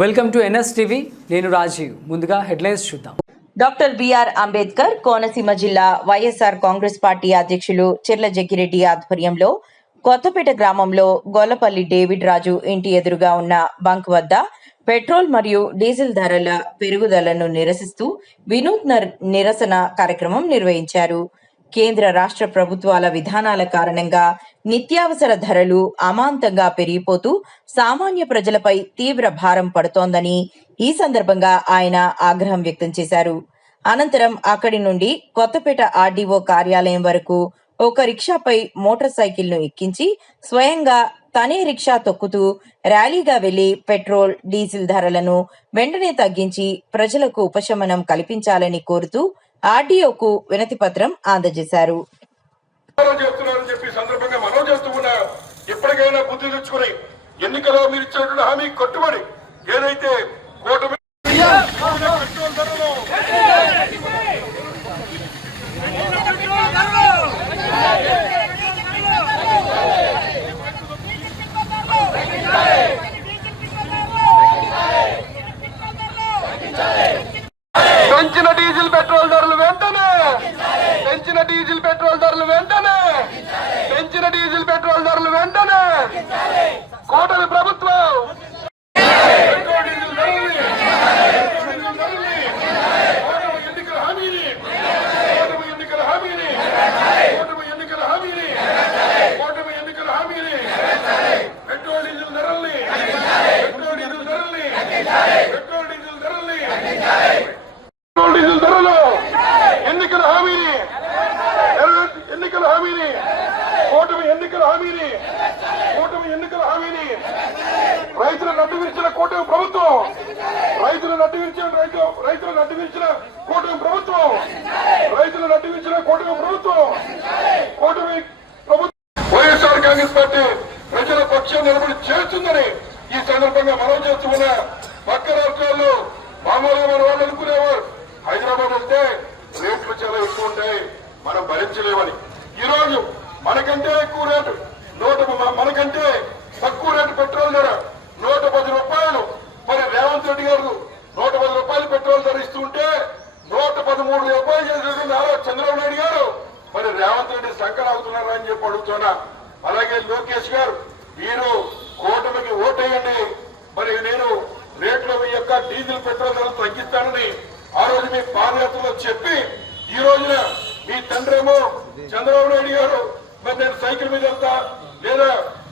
Welcome to NS TV. నేను రాజీవ్. ముందుగా headlines చూద్దాం. డాక్టర్ బిఆర్ అంబేద్కర్ కోనసీమ జిల్లా వైఎస్ఆర్ కాంగ్రెస్ పార్టీ అధ్యక్షులు చిర్ల జగ్గిరెడ్డి ఆధ్వర్యంలో కొత్తపేట గ్రామంలో గొల్లపల్లి డేవిడ్ రాజు ఇంటి ఎదురుగా ఉన్న బంక్ వద్ద పెట్రోల్ మరియు డీజిల్ ధరల పెరుగుదలను నిరసిస్తూ వినూత్న నిరసన కార్యక్రమం నిర్వహించారు. కేంద్ర రాష్ట్ర ప్రభుత్వాల విధానాల కారణంగా నిత్యావసర ధరలు అమాంతంగా పెరిగిపోతూ సామాన్య ప్రజలపై తీవ్ర భారం పడుతోందని ఈ సందర్భంగా ఆయన ఆగ్రహం వ్యక్తం చేశారు. అనంతరం అక్కడి నుండి కొత్తపేట ఆర్డీఓ కార్యాలయం వరకు ఒక రిక్షాపై మోటార్ సైకిల్ ను ఎక్కించి స్వయంగా తనే రిక్షా తొక్కుతూ ర్యాలీగా వెళ్లి పెట్రోల్ డీజిల్ ధరలను వెంటనే తగ్గించి ప్రజలకు ఉపశమనం కల్పించాలని కోరుతూ ఆర్డీఓకు వినతి పత్రం అందజేశారు. ఎప్పటికైనా బుద్ధి తెచ్చుకుని ఎన్నికల్లో మీరు ఇచ్చినటువంటి హామీ కట్టుబడి ఏదైతే కూటమి పెంచిన డీజిల్ పెట్రోల్ ధరలు వెంటనే పెంచిన డీజిల్ పెట్రోల్ ధరలు వెంటనే పెంచిన డీజిల్ పెట్రోల్ ధరలు వెంటనే కూటమి ప్రభుత్వం రైతులను నడ్డు విరిచిన కూటమి ప్రభుత్వం రైతులను నడ్డు విరిచిన కూటమి ప్రభుత్వం రైతులను నడ్డు విరిచిన కూటమి ప్రభుత్వం వైఎస్ఆర్ కాంగ్రెస్ పార్టీ ప్రజల పక్షం నిలబడి చేస్తుందని ఈ సందర్భంగా మనం చేస్తున్న పక్క రాష్ట్రాల్లో మామూలుగా మన వాళ్ళు అనుకునేవారు హైదరాబాద్ వెళ్తే రేట్లు చాలా ఎక్కువ ఉంటాయి, మనం భరించలేమని. ఈ రోజు మనకంటే ఎక్కువ రేటు మనకంటే తక్కువ రేటు పెట్రోల్ ధర 110 రూపాయలు. మరి రేవంత్ రెడ్డి గారు 110 రూపాయలు పెట్రోల్ ధర ఇస్తుంటే 113 రూపాయలు చేసినటువంటి చంద్రబాబు నాయుడు గారు మరి రేవంత్ రెడ్డి సంకరావుతున్నారా అని చెప్పి అడుగుతున్నా. అలాగే లోకేష్ గారు మీరు కూటమికి ఓటేయండి, మరి నేను రేట్ల యొక్క డీజిల్ పెట్రోల్ ధర తగ్గిస్తానని ఆ రోజు మీ పాదయాత్రలో చెప్పి ఈ రోజున మీ తండ్రి ఏమో చంద్రబాబు నాయుడు గారు మరి నేను సైకిల్ మీద వెళ్తా లేదా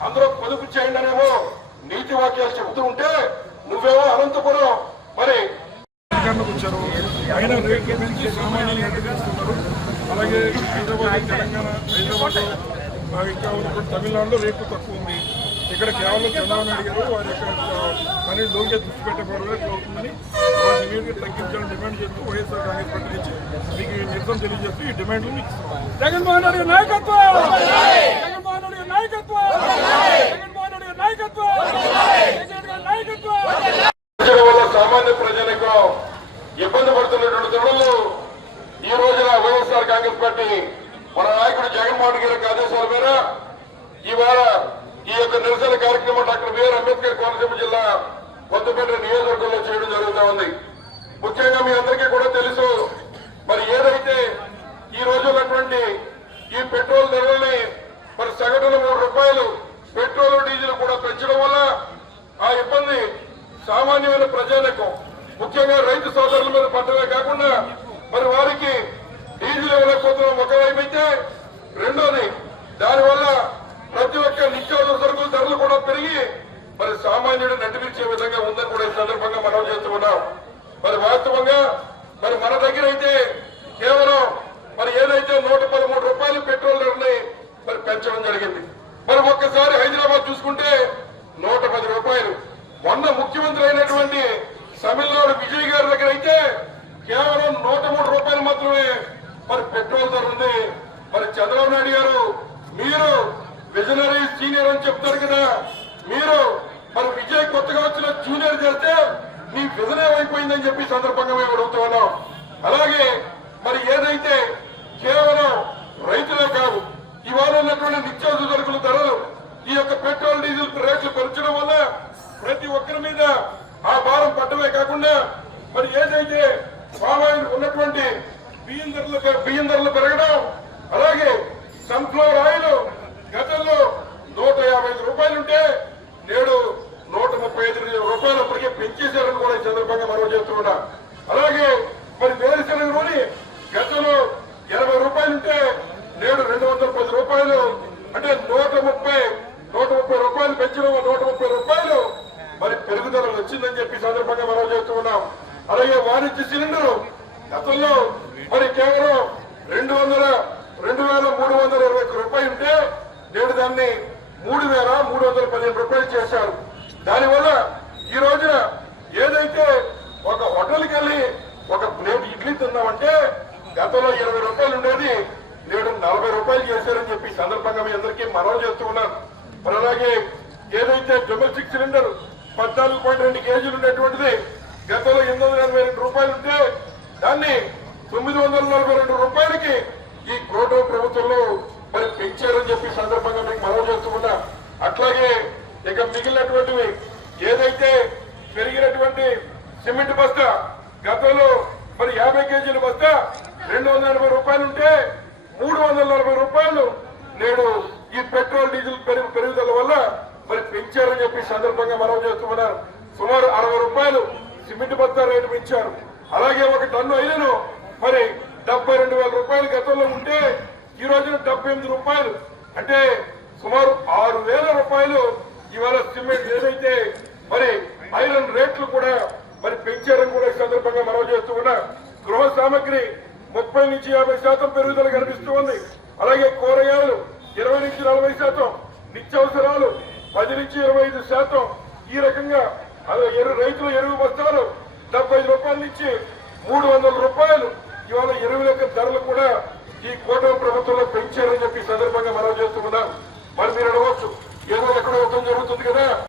అందరూ పొదుపు చేయండి అనేమో నీతి వాక్యాలు చెబుతూ ఉంటే నువ్వేమో అనంతపురం మరి వచ్చారు. ఆయన రేట్లు పెంచి సామాన్యులు అడ్డుకేస్తున్నారు. అలాగే హైదరాబాద్, తెలంగాణ, హైదరాబాద్ ఇంకా ఉన్నప్పుడు తమిళనాడులో రేట్లు తక్కువ ఉంది. ఇక్కడ కేవలం చంద్రబాబు నాయుడు గారు వారి యొక్క పని లోకే దృష్టి పెట్టబడే అవుతుందని వాటిని ఇమీడియట్గా తగ్గించాలని డిమాండ్ చేస్తూ వైఎస్ఆర్ కాంగ్రెస్ పార్టీ నుంచి మీకు నిరసన తెలియజేస్తూ ఈ డిమాండ్లు మీకు జగన్మోహన్ రెడ్డి నాయకత్వం, జగన్మోహన్ రెడ్డి నాయకత్వం, జగన్మోహన్ రెడ్డి నాయకత్వం, నాయకత్వం. సామాన్య ప్రజలకు ఇబ్బంది పడుతున్నటువంటి తరుణంలో ఈ రోజున వైఎస్ఆర్ కాంగ్రెస్ పార్టీ మన నాయకుడు జగన్మోహన్ రెడ్డి గారికి ఆదేశాల మేర ఇవాళ ఈ యొక్క నిరసన కార్యక్రమం డాక్టర్ బిఆర్ అంబేద్కర్ కోనసీమ జిల్లా కొత్తపేట నియోజకవర్గంలో చేయడం జరుగుతూ ఉంది. ముఖ్యంగా మీ అందరికీ కూడా తెలుసు, మరి ఏదైతే ఈ రోజు ఉన్నటువంటి ఈ పెట్రోల్ ధరల్ని మరి సగటున 3 రూపాయలు పెట్రోల్ డీజిల్ కూడా పెంచడం వల్ల ఆ ఇబ్బంది సామాన్యమైన ప్రజలకు ముఖ్యంగా రైతు సోదరుల మీద పడటమే కాకుండా మరి వారికి డీజిల్ ఇవ్వలేకపోతున్నాం ఒకవైపు అయితే, రెండోది దానివల్ల ప్రతి ఒక్క నిత్యావసర సరుకుల ధరలు కూడా పెరిగి మరి సామాన్యుడు నటిపించే విధంగా ఉందని కూడా ఈ సందర్భంగా మనం చేస్తున్నాం. మరి వాస్తవంగా మరి మన దగ్గర అయితే కేవలం మరి ఏదైతే 113 రూపాయలు పెట్రోల్ ధరని మరి పెంచడం జరిగింది. మరి ఒక్కసారి హైదరాబాద్ చూసుకుంటే 110 రూపాయలు. మొన్న ముఖ్యమంత్రి అయినటువంటి తమిళనాడు విజయ్ గారి దగ్గర అయితే కేవలం 103 రూపాయలు మాత్రమే మరి పెట్రోల్ ధర ఉంది. మరి చంద్రబాబు నాయుడు గారు మీరు విజనరీ సీనియర్ అని చెప్తారు కదా, మీరు మరి విజయ్ కొత్తగా వచ్చిన జూనియర్ చేస్తే మీ విజన్ ఏమైపోయిందని చెప్పి సందర్భంగా మేము అడుగుతూ ఉన్నాం. అలాగే మరి ఏదైతే కేవలం రైతులే కాదు ఇవాళ ఉన్నటువంటి నిత్యావసర సరుకుల ధరలు ఈ యొక్క పెట్రోల్ డీజిల్ రేట్లు పెంచడం వల్ల ప్రతి ఒక్కరి మీద ఆ కాకుండా మరి ఏదైతే పామాయిల్ ఉన్నటువంటి బియ్యం ధరలు పెరగడం, అలాగే సన్ఫ్లవర్ ఆయిల్ గతంలో 155 రూపాయలుంటే నేడు 135 రూపాయలు ఇప్పటికే పెంచేశారని కూడా ఈ సందర్భంగా మనవి చేస్తున్నా. అలాగే మరి వేరుశెనగ నూనె గతంలో 80 రూపాయలుంటే నేడు 210 రూపాయలు, అంటే 130 రూపాయలు పెంచిన 130 రూపాయలు మరి పెరుగుదల వచ్చిందని చెప్పి సందర్భంగా మనవి చేస్తున్నాం. అలాగే వాణిజ్య సిలిండర్ గతంలో మరి కేవలం 2,321 రూపాయలు ఉంటే నేడు దాన్ని 3,315 రూపాయలు చేశారు. దానివల్ల ఈ రోజున ఏదైతే ఒక హోటల్కి వెళ్ళి ఒక ప్లేట్ ఇడ్లీ తిన్నామంటే గతంలో 20 రూపాయలు ఉండేది నేడు 40 రూపాయలు చేశారని చెప్పి సందర్భంగా మీ అందరికీ మనవి చేస్తూ ఉన్నాను. మరి అలాగే ఏదైతే డొమెస్టిక్ సిలిండర్ 14.2 కేజీలు ఉండేటువంటిది గతంలో 882 రూపాయలు ఉంటే దాన్ని 942 రూపాయలకి ఈ కూటమి ప్రభుత్వంలో మరి పెంచారని చెప్పి సందర్భంగా మీకు మనవి చేస్తున్నా. అట్లాగే ఇక మిగిలినటువంటివి ఏదైతే పెరిగినటువంటి సిమెంట్ బస్తా గతంలో మరి 50 కేజీల బస్తా 280 రూపాయలు ఉంటే 340 రూపాయలు నేడు ఈ పెట్రోల్ డీజిల్ పెరుగుదల వల్ల మరి పెంచారని చెప్పి సందర్భంగా మనవి చేస్తున్నారు. సుమారు 60 రూపాయలు సిమెంట్ బస్తా రేటు పెంచారు. అలాగే ఒక టన్ను ఐరన్ మరి 72,000 రూపాయలు గతంలో ఉంటే ఈ రోజున 78 రూపాయలు, అంటే సుమారు 6,000 రూపాయలు ఇవాళ సిమెంట్ ఏదైతే మరి ఐరన్ రేట్లు కూడా మరి పెంచారని కూడా ఈ సందర్భంగా మనవి చేస్తూ ఉన్నా. గృహ సామగ్రి 30 నుంచి 50% పెరుగుదల కనిపిస్తూ ఉంది. అలాగే కూరగాయలు 20 నుంచి 40%, నిత్యావసరాలు 10 నుంచి 25%. ఈ రకంగా రైతుల ఎరువు బస్తాలు 75 రూపాయల నుంచి 300 రూపాయలు ఇవాళ ఎరువుల యొక్క ధరలు కూడా ఈ కూటమి ప్రభుత్వంలో